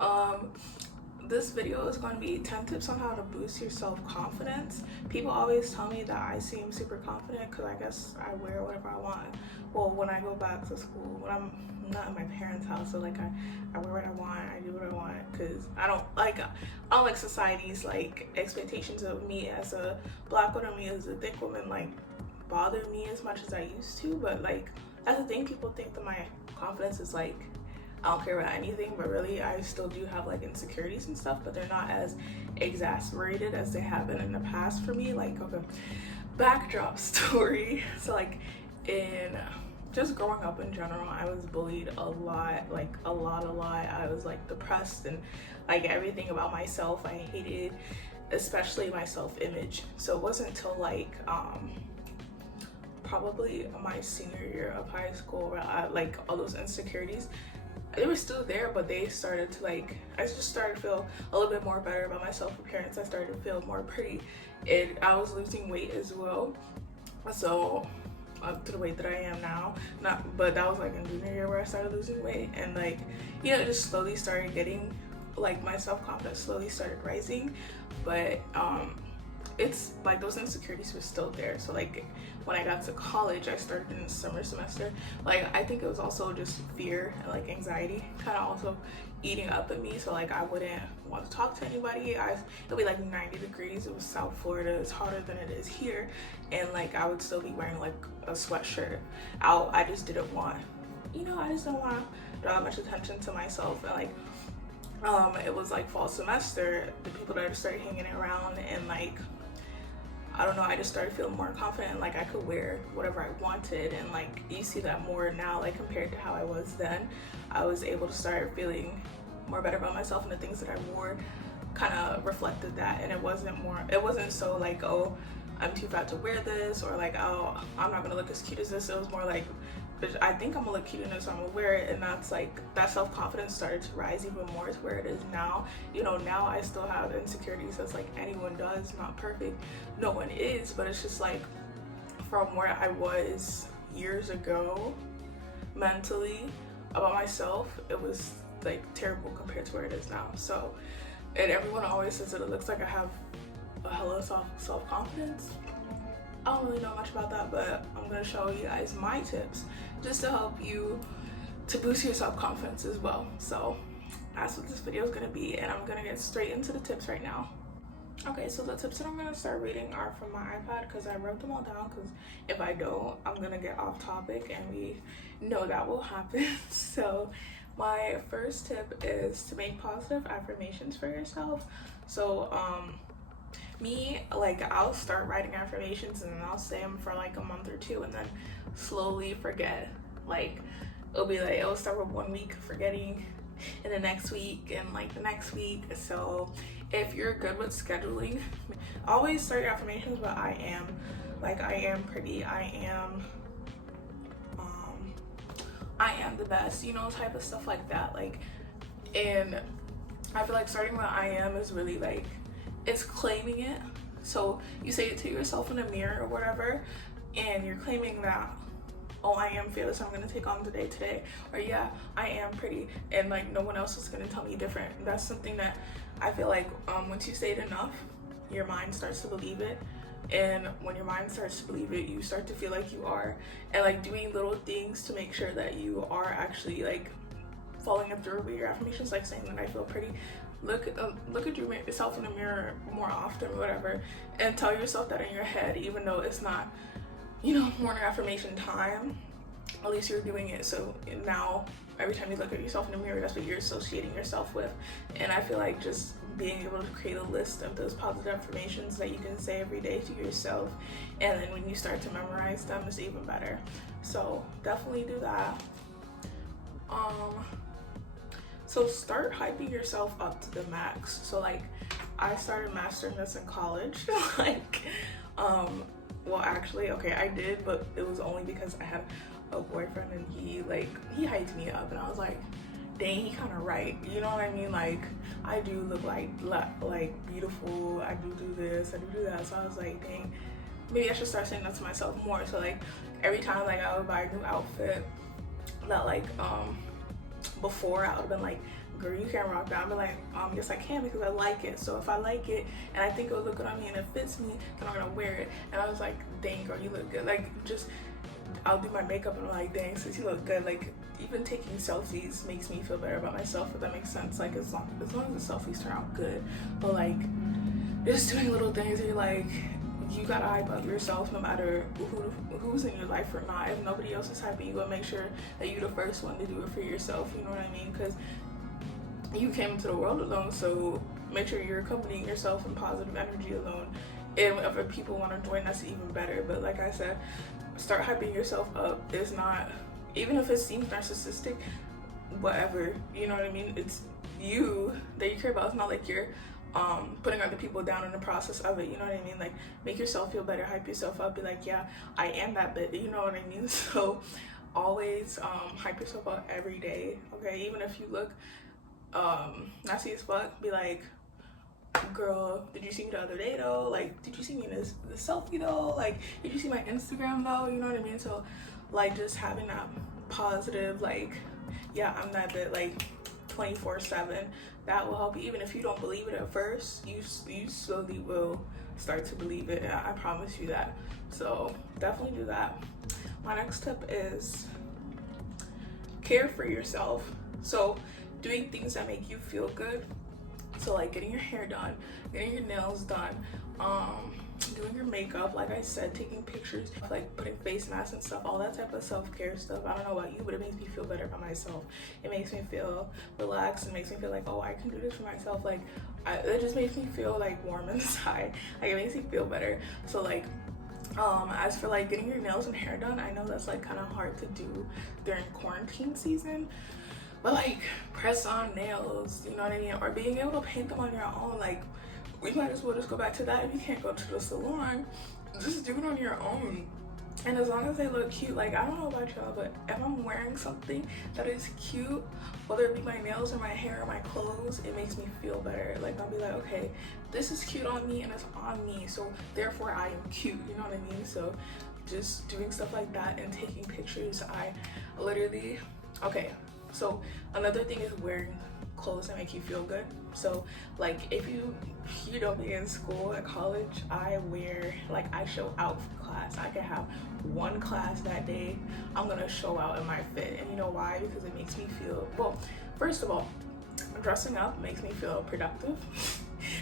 Um, this video is going to be 10 tips on how to boost your self-confidence. People always tell me that I seem super confident because I guess I wear whatever I want. Well, when I go back to school, when I'm not in my parents' house, so like I wear what I want, I do what I want, because I don't like society's like expectations of me as a black woman, me as a thick woman, like bother me as much as I used to. But like that's the thing, people think that my confidence is like I don't care about anything, but really I still do have like insecurities and stuff, but they're not as exasperated as they have been in the past for me. Like, okay, backdrop story. So like in just growing up in general, I was bullied a lot, like a lot. I was like depressed and like everything about myself I hated, especially my self-image. So it wasn't until like probably my senior year of high school where I like all those insecurities, they were still there, but they started to like, I just started to feel a little bit more better about my self-appearance. I started to feel more pretty, and I was losing weight as well. So up to the weight that I am now, but that was like in junior year where I started losing weight, and like, you know, just slowly started getting like my self-confidence slowly started rising. But it's like those insecurities were still there. So like when I got to college, I started in the summer semester, like I think it was also just fear and like anxiety kind of also eating up at me. So like I wouldn't want to talk to anybody. It'll be like 90 degrees. It was South Florida, it's hotter than it is here, and like I would still be wearing like a sweatshirt out. I just didn't want, you know, I just don't want to draw much attention to myself. And like it was like fall semester, the people that I just started hanging around, and like I don't know, I just started feeling more confident, like I could wear whatever I wanted. And like you see that more now, like compared to how I was then. I was able to start feeling more better about myself, and the things that I wore kind of reflected that. And it wasn't so like, oh, I'm too fat to wear this, or like, oh, I'm not gonna look as cute as this. It was more like, I think I'm gonna look cute in this, so I'm gonna wear it. And that's like, that self-confidence started to rise even more to where it is now. You know, now I still have insecurities as like anyone does, not perfect, no one is, but it's just like from where I was years ago mentally about myself, it was like terrible compared to where it is now. So, and everyone always says that it looks like I have a hella self-confidence. I don't really know much about that, but I'm gonna show you guys my tips just to help you to boost your self-confidence as well. So that's what this video is gonna be, and I'm gonna get straight into the tips right now. Okay, so the tips that I'm gonna start reading are from my iPad because I wrote them all down, because if I don't, I'm gonna get off topic, and we know that will happen. So my first tip is to make positive affirmations for yourself. So me, like I'll start writing affirmations and then I'll say them for like a month or two, and then slowly forget. Like it'll be like, it'll start with 1 week forgetting, and the next week, and like the next week. So if you're good with scheduling, always start your affirmations with I am. Like I am pretty, I am the best, you know, type of stuff like that. Like, and I feel like starting with I am is really like, it's claiming it. So you say it to yourself in the mirror or whatever, and you're claiming that, oh, I am fearless, I'm gonna take on the day today, or yeah, I am pretty, and like no one else is gonna tell me different. And that's something that I feel like once you say it enough, your mind starts to believe it. And when your mind starts to believe it, you start to feel like you are, and like doing little things to make sure that you are actually like following up through with your affirmations, like saying that I feel pretty. Look at yourself in the mirror more often, whatever, and tell yourself that in your head, even though it's not, you know, morning affirmation time. At least you're doing it. So now every time you look at yourself in the mirror, that's what you're associating yourself with. And I feel like just being able to create a list of those positive affirmations that you can say every day to yourself, and then when you start to memorize them, it's even better. So definitely do that. So start hyping yourself up to the max. So like I started mastering this in college. Like well actually, okay, I did, but it was only because I had a boyfriend, and he hyped me up, and I was like, dang, he kind of right, you know what I mean? Like I do look like beautiful, I do this, I do that. So I was like, dang, maybe I should start saying that to myself more. So like every time like I would buy a new outfit that like before I would have been like, girl, you can't rock that. I'm like, yes I can, because I like it. So if I like it and I think it'll look good on me and it fits me, then I'm gonna wear it. And I was like, dang girl, you look good. Like, just, I'll do my makeup and I'm like, dang sis, you look good. Like, even taking selfies makes me feel better about myself, if that makes sense. Like, as long as the selfies turn out good. But like, just doing little things where you're like, you gotta hype up yourself no matter who's in your life or not. If nobody else is hyping, you gotta make sure that you're the first one to do it for yourself, you know what I mean? Because you came into the world alone, so make sure you're accompanying yourself in positive energy alone. And if other people want to join, that's even better. But like I said, start hyping yourself up. It's not, even if it seems narcissistic, whatever, you know what I mean? It's you that you care about. It's not like you're putting other people down in the process of it, you know what I mean? Like, make yourself feel better, hype yourself up, be like, yeah, I am that bit, you know what I mean? So always hype yourself up every day, okay? Even if you look nasty as fuck, be like, girl, did you see me the other day though? Like, did you see me in this selfie though? Like, did you see my Instagram though? You know what I mean? So like, just having that positive, like, yeah, I'm that bit, like 24/7, that will help you. Even if you don't believe it at first, you slowly will start to believe it. I promise you that. So definitely do that. My next tip is care for yourself. So doing things that make you feel good. So like getting your hair done, getting your nails done, doing your makeup, like I said, taking pictures, like putting face masks and stuff, all that type of self-care stuff. I don't know about you, but it makes me feel better about myself. It makes me feel relaxed. It makes me feel like, oh, I can do this for myself. Like, it just makes me feel like warm inside. Like, it makes me feel better. So like, as for like getting your nails and hair done, I know that's like kind of hard to do during quarantine season, but like press on nails, you know what I mean? Or being able to paint them on your own. Like, we might as well just go back to that. If you can't go to the salon, just do it on your own. And as long as they look cute, like, I don't know about y'all, but if I'm wearing something that is cute, whether it be my nails or my hair or my clothes, it makes me feel better. Like, I'll be like, okay, this is cute on me and it's on me, so therefore I am cute, you know what I mean? So just doing stuff like that and taking pictures, I literally, okay, so another thing is wearing clothes that make you feel good. So like, if you don't be in school at college, I show out for class. I can have one class that day, I'm gonna show out in my fit. And you know why? Because it makes me feel, well, first of all, dressing up makes me feel productive.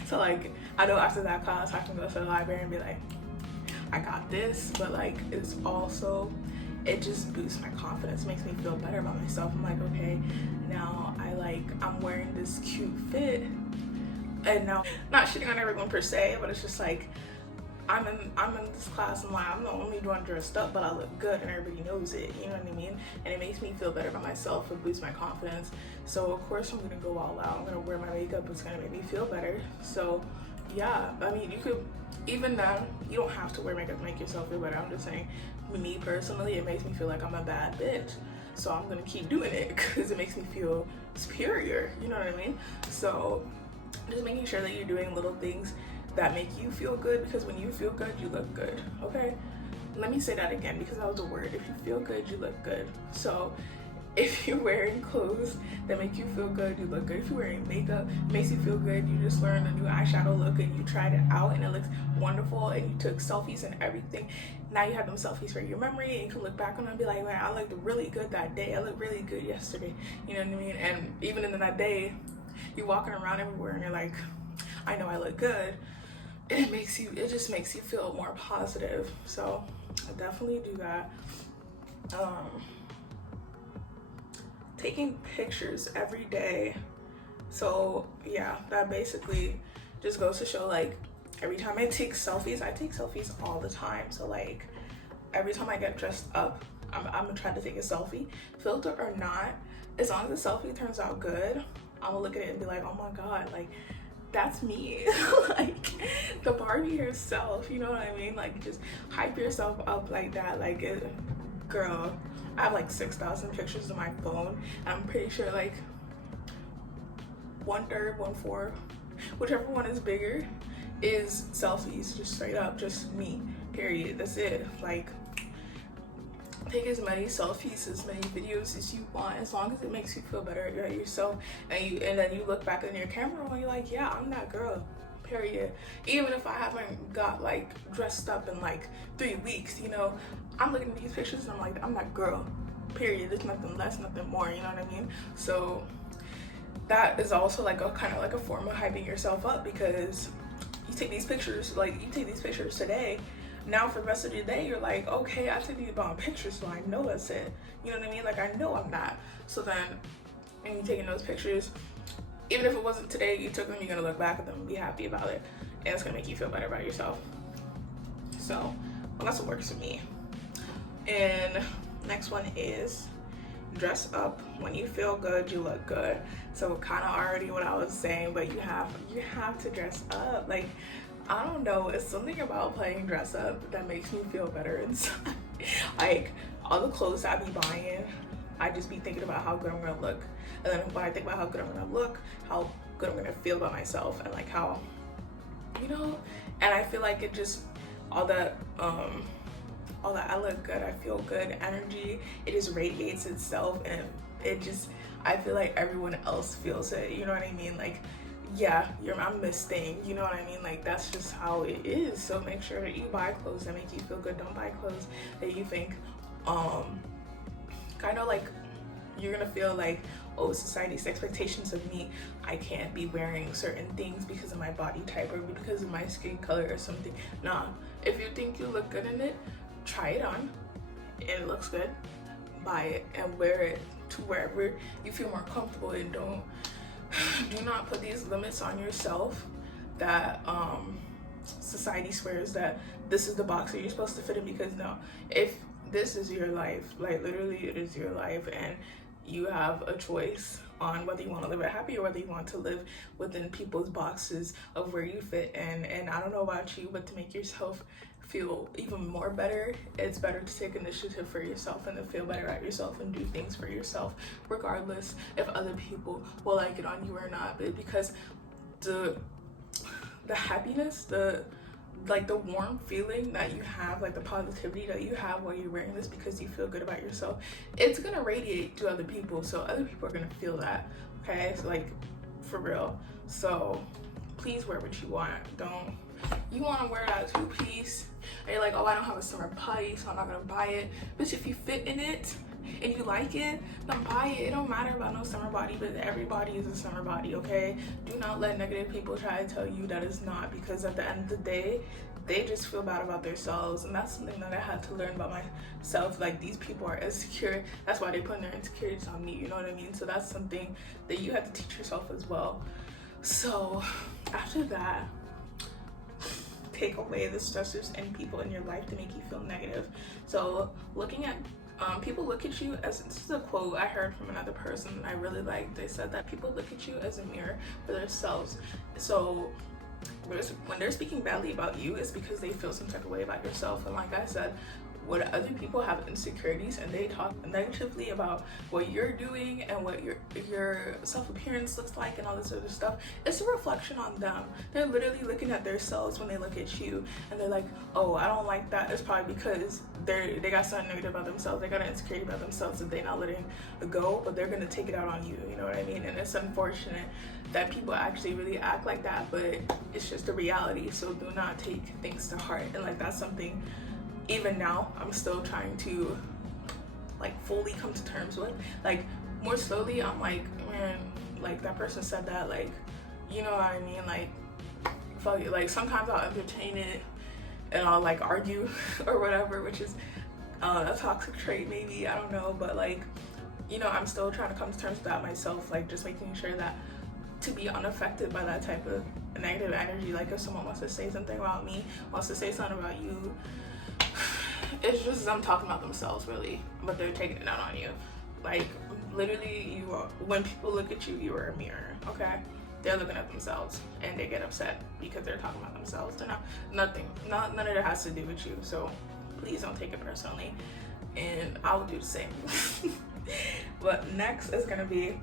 So like, I know after that class I can go to the library and be like, I got this. But like, it's also, it just boosts my confidence, makes me feel better about myself. I'm like, okay, now I'm wearing this cute fit, and now, not shitting on everyone per se, but it's just like, I'm in this class, and like, I'm the only one dressed up, but I look good and everybody knows it, you know what I mean? And it makes me feel better about myself, it boosts my confidence. So of course I'm gonna go all out, I'm gonna wear my makeup, it's gonna make me feel better. So yeah, I mean, you could, even then, you don't have to wear makeup to make yourself feel better. I'm just saying, me personally, it makes me feel like I'm a bad bitch. So I'm gonna keep doing it because it makes me feel superior, you know what I mean? So just making sure that you're doing little things that make you feel good, because when you feel good, you look good, okay? Let me say that again, because that was a word. If you feel good, you look good. So if you're wearing clothes that make you feel good, you look good. If you're wearing makeup, it makes you feel good. You just learned a new eyeshadow look and you tried it out and it looks wonderful, and you took selfies and everything. Now you have them selfies for your memory, and you can look back on them and be like, man, I looked really good that day. I looked really good yesterday. You know what I mean? And even in that day, you're walking around everywhere and you're like, I know I look good. It just makes you feel more positive. So I definitely do that. Taking pictures every day. So yeah, that basically just goes to show, like, every time I take selfies all the time. So like, every time I get dressed up, I'm gonna try to take a selfie, filter or not. As long as the selfie turns out good, I'm gonna look at it and be like, oh my god, like, that's me. Like, the Barbie herself, you know what I mean? Like, just hype yourself up like that. Like, girl, I have like 6,000 pictures on my phone, and I'm pretty sure like 1/3, 1/4, whichever one is bigger, is selfies. Just straight up, just me, period. That's it. Like, take as many selfies, as many videos as you want, as long as it makes you feel better about yourself, and then you look back in your camera and you're like, yeah, I'm that girl, period. Even if I haven't got like dressed up in like 3 weeks, you know, I'm looking at these pictures and I'm like, I'm that girl, period. There's nothing less, nothing more, you know what I mean? So that is also like a kind of like a form of hyping yourself up, because you take these pictures, like you take these pictures today, now for the rest of the day you're like, okay, I took these bomb pictures, so I know that's it, you know what I mean? Like I know I'm that. So then when you're taking those pictures, even if it wasn't today you took them, you're gonna look back at them and be happy about it, and it's gonna make you feel better about yourself. So well, that's what works for me. And next one is dress up. When you feel good, you look good. So kind of already what I was saying, but you have to dress up. Like, I don't know, it's something about playing dress up that makes me feel better inside. Like all the clothes I be buying, I just be thinking about how good I'm gonna look, and then when I think about how good I'm gonna look, how good I'm gonna feel about myself, and like how, you know, and I feel like it just all that I look good, I feel good energy, it just radiates itself, and it just, I feel like everyone else feels it, you know what I mean? Like, yeah, I'm this thing, you know what I mean? Like, that's just how it is. So make sure that you buy clothes that make you feel good. Don't buy clothes that you think kind of like you're gonna feel like, oh, society's expectations of me, I can't be wearing certain things because of my body type or because of my skin color or something. Nah, if you think you look good in it, try it on and it looks good, buy it and wear it to wherever you feel more comfortable, and do not put these limits on yourself that society swears that this is the box that you're supposed to fit in, because no, if this is your life, like literally it is your life, and you have a choice on whether you want to live it happy or whether you want to live within people's boxes of where you fit in. And I don't know about you, but to make yourself feel even more better, it's better to take initiative for yourself and to feel better at yourself and do things for yourself, regardless if other people will like it on you or not. But because the happiness, the warm feeling that you have, like the positivity that you have while you're wearing this because you feel good about yourself, it's gonna radiate to other people, so other people are gonna feel that, okay? So like, for real. So please wear what you want. Don't, you want to wear that 2-piece and you're like, oh, I don't have a summer body, so I'm not gonna buy it. But if you fit in it and you like it, then buy it. It don't matter about no summer body, but every body is a summer body, okay? Do not let negative people try to tell you that it's not, because at the end of the day, they just feel bad about themselves. And that's something that I had to learn about myself. Like, these people are insecure, that's why they put their insecurities on me, you know what I mean? So that's something that you have to teach yourself as well. So after that, take away the stressors and people in your life to make you feel negative. So looking at people look at you as, this is a quote I heard from another person I really liked. They said that people look at you as a mirror for themselves. So when they're speaking badly about you, it's because they feel some type of way about yourself. And like I said, when other people have insecurities and they talk negatively about what you're doing and what your self-appearance looks like and all this other stuff, it's a reflection on them. They're literally looking at themselves when they look at you, and they're like, oh, I don't like that. It's probably because they got something negative about themselves, they got an insecurity about themselves that they're not letting go, but they're gonna take it out on you, you know what I mean? And it's unfortunate that people actually really act like that, but it's just the reality. So do not take things to heart. And like, that's something even now I'm still trying to like fully come to terms with. Like, more slowly I'm like, man, like that person said that, like, you know what I mean? Like, fuck it. Like, sometimes I'll entertain it and I'll like argue or whatever, which is a toxic trait maybe, I don't know, but like, you know, I'm still trying to come to terms with that myself, like just making sure that to be unaffected by that type of negative energy. Like, if someone wants to say something about me, wants to say something about you, it's just them talking about themselves, really, but they're taking it out on you. Like, literally, you are, when people look at you, you are a mirror, okay? They're looking at themselves and they get upset because they're talking about themselves. They're none of it has to do with you. So please don't take it personally, and I will do the same. But next is gonna be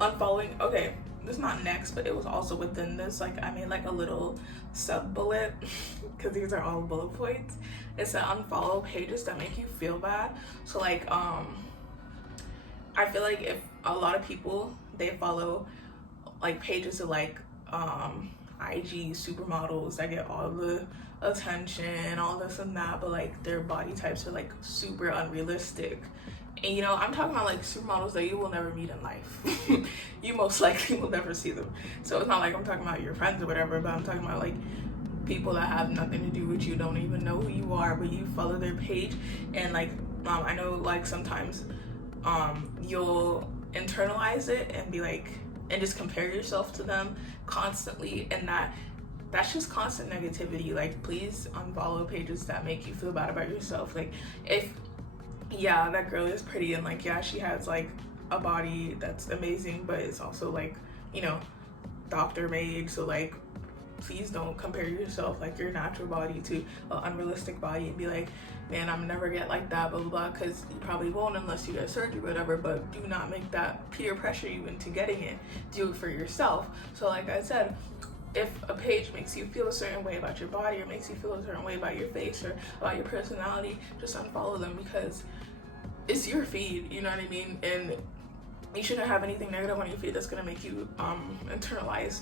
unfollowing. Okay, this not next, but it was also within this, like I made like a little sub bullet because these are all bullet points. It said unfollow pages that make you feel bad. So like I feel like if a lot of people, they follow like pages of like IG supermodels that get all the attention, all this and that, but like their body types are like super unrealistic. And you know, I'm talking about like supermodels that you will never meet in life. You most likely will never see them. So it's not like I'm talking about your friends or whatever, but I'm talking about like people that have nothing to do with you, don't even know who you are, but you follow their page. And like I know like sometimes you'll internalize it and be like, and just compare yourself to them constantly, and that's just constant negativity. Like, please unfollow pages that make you feel bad about yourself. Like, if yeah, that girl is pretty and like, yeah, she has like a body that's amazing, but it's also like, you know, doctor made. So like, please don't compare yourself, like your natural body, to an unrealistic body and be like, man, I'm never get like that, blah blah blah, because you probably won't unless you get surgery or whatever. But do not make that peer pressure you into getting it. Do it for yourself. So like I said, if a page makes you feel a certain way about your body, or makes you feel a certain way about your face or about your personality, just unfollow them, because it's your feed, you know what I mean? And you shouldn't have anything negative on your feed that's gonna make you internalize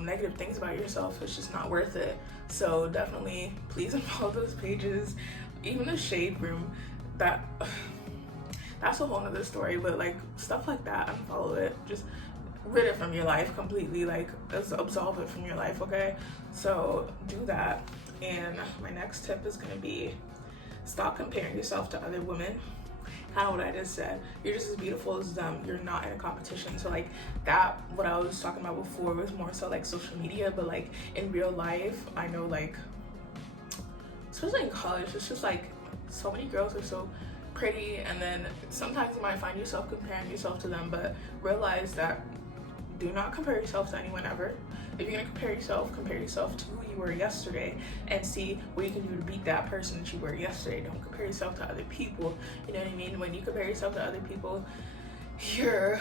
negative things about yourself. It's just not worth it. So definitely please unfollow those pages. Even the shade room, that's a whole nother story, but like stuff like that, unfollow it. Just rid it from your life completely, like absolve it from your life, okay? So do that. And my next tip is gonna be, stop comparing yourself to other women. Kind of what I just said. You're just as beautiful as them. You're not in a competition. So like that, what I was talking about before was more so like social media, but like in real life, I know like, especially in college, it's just like so many girls are so pretty, and then sometimes you might find yourself comparing yourself to them, but realize that do not compare yourself to anyone ever. If you're gonna compare yourself to who you were yesterday, and see what you can do to beat that person that you were yesterday. Don't compare yourself to other people. You know what I mean? When you compare yourself to other people, you're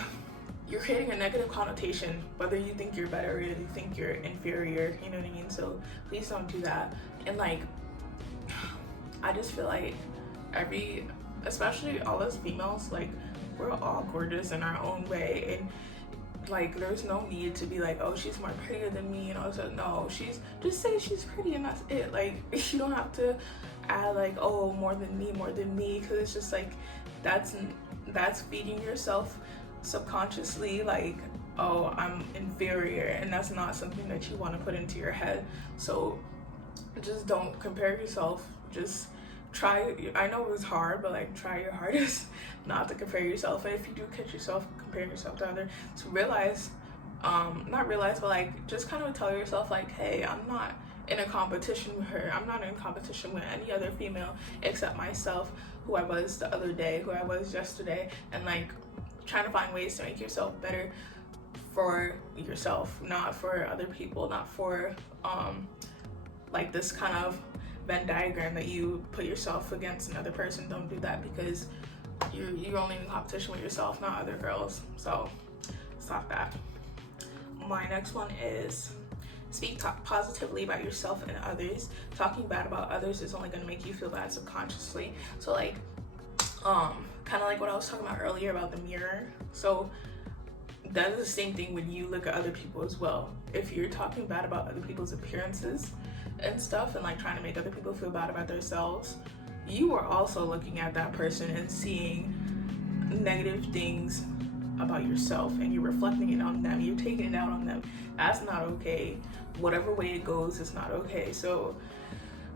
creating a negative connotation, whether you think you're better or you think you're inferior, you know what I mean? So please don't do that. And like, I just feel like especially all us females, like we're all gorgeous in our own way, and like there's no need to be like, oh, she's more prettier than me, and all that. No, just say she's pretty and that's it. Like, you don't have to add like, oh, more than me, because it's just like that's feeding yourself subconsciously like, oh, I'm inferior, and that's not something that you want to put into your head. So just don't compare yourself. Just try. I know it was hard, but like try your hardest not to compare yourself. And if you do catch yourself comparing yourself to others, to realize, not realize, but like just kind of tell yourself like, hey, I'm not in a competition with her. I'm not in competition with any other female except myself, who I was the other day, who I was yesterday. And like trying to find ways to make yourself better for yourself, not for other people, not for like this kind of Venn diagram that you put yourself against another person. Don't do that, because you're only in competition with yourself, not other girls. So stop that. My next one is talk positively about yourself and others. Talking bad about others is only going to make you feel bad subconsciously. So like kind of like what I was talking about earlier about the mirror. So that is the same thing when you look at other people as well. If you're talking bad about other people's appearances and stuff, and like trying to make other people feel bad about themselves, you are also looking at that person and seeing negative things about yourself, and you're reflecting it on them. You're taking it out on them. That's not okay. Whatever way it goes, it's not okay. So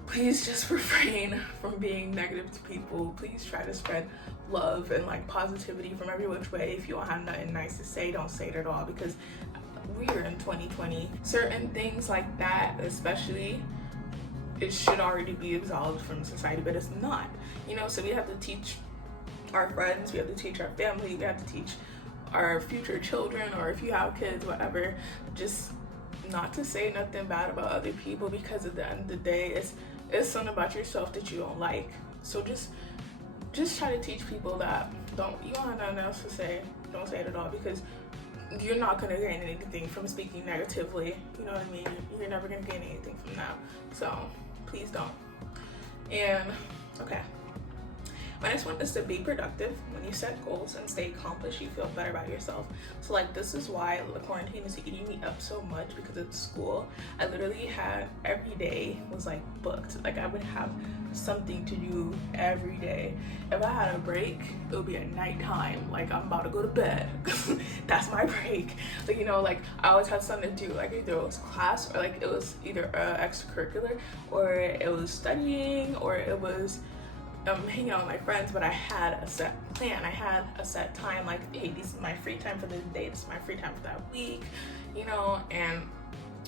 please just refrain from being negative to people. Please try to spread love and like positivity from every which way. If you don't have nothing nice to say, don't say it at all, because we're in 2020. Certain things like that, especially, it should already be absolved from society, but it's not, you know. So we have to teach our friends, we have to teach our family, we have to teach our future children, or if you have kids, whatever, just not to say nothing bad about other people, because at the end of the day, it's something about yourself that you don't like. So just try to teach people that you don't have nothing else to say, don't say it at all, because you're not gonna gain anything from speaking negatively. You know what I mean? You're never gonna gain anything from that. So please don't. And okay. My next one is to be productive. When you set goals and stay accomplished, you feel better about yourself. So like, this is why the quarantine is eating me up so much, because at school, I literally had every day was like booked. Like, I would have something to do every day. If I had a break, it would be at nighttime. Like, I'm about to go to bed. That's my break. Like, you know, like, I always had something to do. Like, either it was class, or like it was either extracurricular, or it was studying, or it was hanging out with my friends. But I had a set plan. I had a set time, like, hey, this is my free time for this day, this is my free time for that week, you know. And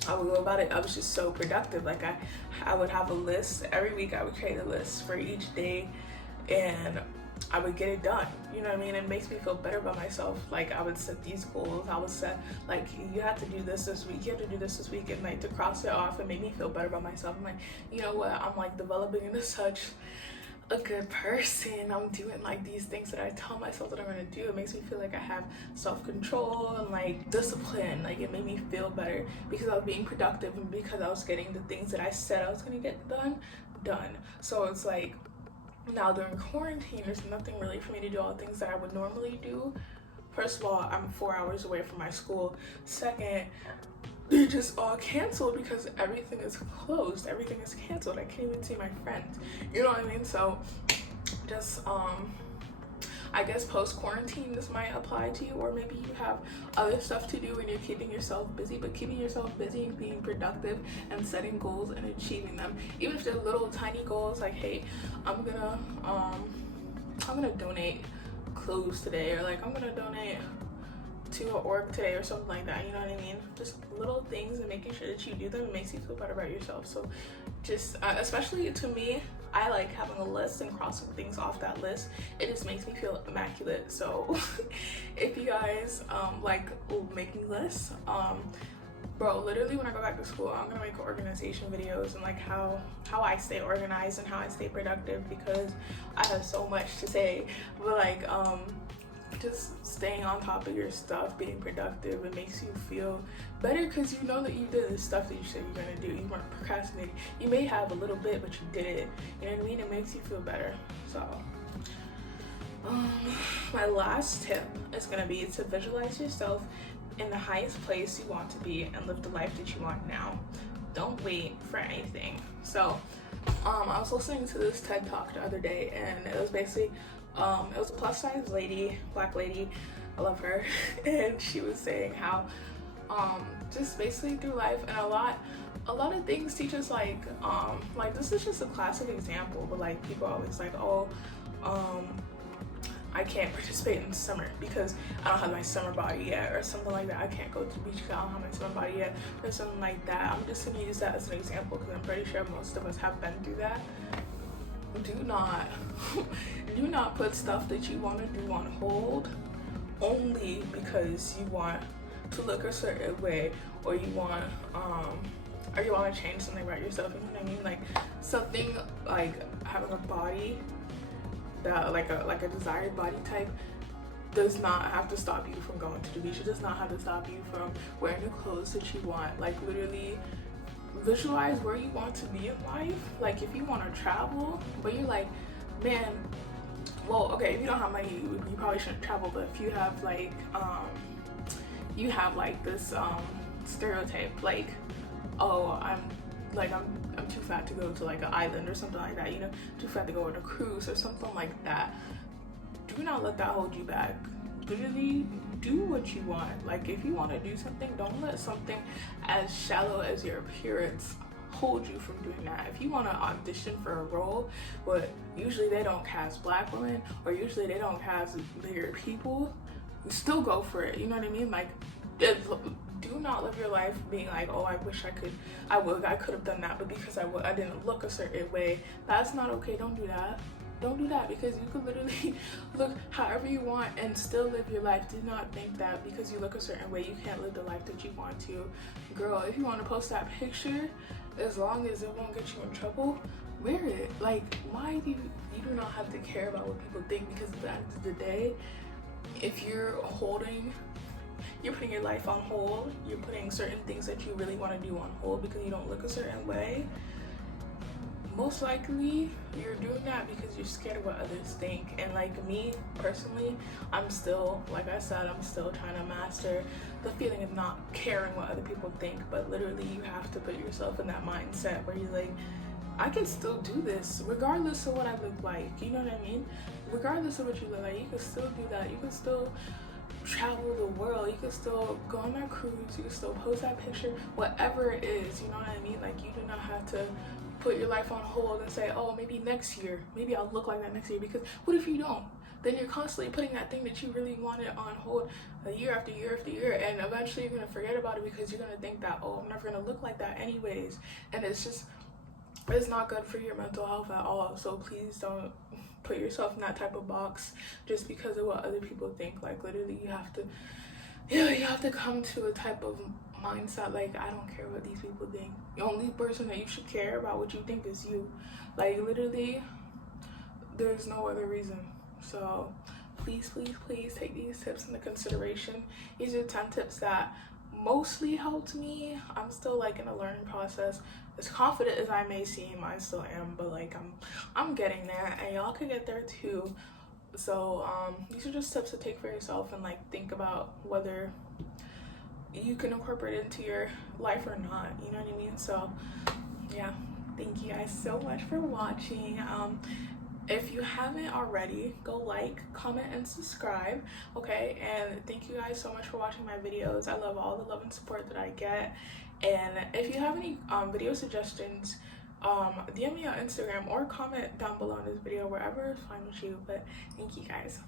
I would go about it. I was just so productive. Like, I would have a list every week. I would create a list for each day, and I would get it done. You know what I mean? It makes me feel better about myself. Like, I would set these goals. I would set, like, you have to do this week, you have to do this week, and like, to cross it off, it made me feel better about myself. I'm like, you know what, I'm like developing into such a good person. I'm doing like these things that I tell myself that I'm gonna do. It makes me feel like I have self-control and like discipline. Like, it made me feel better because I was being productive, and because I was getting the things that I said I was gonna get done. So it's like, now during quarantine, there's nothing really for me to do all the things that I would normally do. First of all, I'm 4 hours away from my school. Second, they're just all canceled because everything is closed. Everything is canceled. I can't even see my friends. You know what I mean? So just I guess post-quarantine this might apply to you, or maybe you have other stuff to do and you're keeping yourself busy. But keeping yourself busy and being productive and setting goals and achieving them, even if they're little tiny goals, like, hey, I'm gonna donate clothes today, or like, I'm gonna donate to an org today, or something like that. You know what I mean? Just little things, and making sure that you do them, it makes you feel better about yourself. So just especially to me, I like having a list and crossing things off that list. It just makes me feel immaculate. So if you guys like making lists, bro, literally when I go back to school, I'm gonna make organization videos and like how I stay organized and how I stay productive, because I have so much to say. But like just staying on top of your stuff, being productive, it makes you feel better, because you know that you did the stuff that you said you're gonna do. You weren't procrastinating. You may have a little bit, but you did it. You know what I mean? It makes you feel better. So my last tip is gonna be to visualize yourself in the highest place you want to be and live the life that you want now. Don't wait for anything. So I was listening to this TED Talk the other day, and it was basically it was a plus size lady, black lady, I love her, and she was saying how just basically through life, and a lot of things teach us, like this is just a classic example, but like, people are always like, oh, I can't participate in the summer because I don't have my summer body yet, or something like that. I can't go to the beach because I don't have my summer body yet, or something like that. I'm just gonna use that as an example because I'm pretty sure most of us have been through that. Do not put stuff that you want to do on hold only because you want to look a certain way, or you want to change something about yourself. You know what I mean? Like, something like having a body that like a desired body type does not have to stop you from going to the beach. It does not have to stop you from wearing the clothes that you want. Like, literally visualize where you want to be in life. Like, if you want to travel, but you're like, man, well, okay, if you don't have money, you probably shouldn't travel. But if you have like you have like this stereotype, like, oh, I'm too fat to go to like an island or something like that, you know, too fat to go on a cruise or something like that. Do not let that hold you back. Literally do what you want. Like, if you want to do something, don't let something as shallow as your appearance hold you from doing that. If you want to audition for a role, but usually they don't cast black women, or usually they don't cast bigger people, still go for it. You know what I mean? Like, do not live your life being like, oh, I wish I could have done that, but because I didn't look a certain way. That's not okay. Don't do that. Don't do that, because you could literally look however you want and still live your life. Do not think that because you look a certain way, you can't live the life that you want to. Girl, if you want to post that picture, as long as it won't get you in trouble, wear it. Like, why do you do not have to care about what people think? Because at the end of the day, if you're holding you're putting your life on hold, you're putting certain things that you really want to do on hold because you don't look a certain way, most likely you're doing that because you're scared of what others think. And like me personally, I'm still, like I said, I'm still trying to master the feeling of not caring what other people think. But literally you have to put yourself in that mindset where you're like, I can still do this regardless of what I look like, you know what I mean? Regardless of what you look like, you can still do that. You can still travel the world, you can still go on that cruise, you can still post that picture, whatever it is, you know what I mean? Like, you do not have to put your life on hold and say, oh, maybe next year, maybe I'll look like that next year. Because what if you don't? Then you're constantly putting that thing that you really wanted on hold year after year after year, and eventually you're gonna forget about it because you're gonna think that, oh, I'm never gonna look like that anyways. And it's not good for your mental health at all. So please don't put yourself in that type of box just because of what other people think. Like, literally you have to come to a type of mindset like, I don't care what these people think. The only person that you should care about what you think is you. Like, literally there's no other reason. So please take these tips into consideration. These are 10 tips that mostly helped me. I'm still like in a learning process. As confident as I may seem, I still am, but like I'm getting there, and y'all can get there too. So these are just tips to take for yourself and like think about whether you can incorporate it into your life or not, you know what I mean? So yeah, thank you guys so much for watching. If you haven't already, go like, comment, and subscribe, okay? And thank you guys so much for watching my videos. I love all the love and support that I get. And if you have any video suggestions, DM me on Instagram or comment down below in this video, wherever is fine with you. But thank you guys.